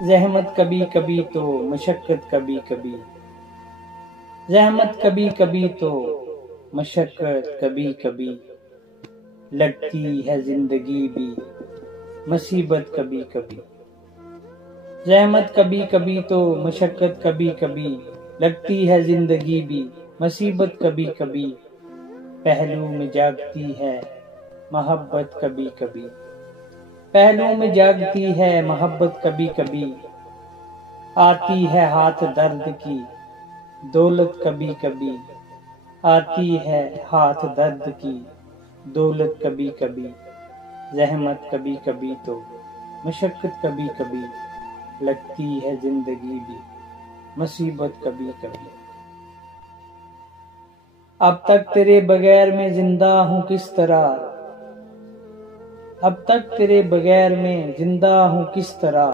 ज़हमत कभी कभी तो मशक्क़त कभी कभी, ज़हमत कभी कभी तो मशक्क़त कभी कभी, लगती है जिंदगी भी मुसीबत कभी कभी। ज़हमत कभी कभी तो मशक्क़त कभी कभी, लगती है जिंदगी भी मुसीबत कभी कभी। पहलू में जागती है मोहब्बत कभी कभी, पहलू में जागती है मोहब्बत कभी कभी। आती है हाथ दर्द की दौलत कभी कभी, आती है हाथ दर्द की दौलत कभी कभी। ज़हमत कभी कभी तो मशक्क़त कभी कभी, लगती है जिंदगी भी मुसीबत कभी कभी। अब तक तेरे बगैर मैं जिंदा हूँ किस तरह, अब तक तेरे बगैर मैं जिंदा हूँ किस तरह।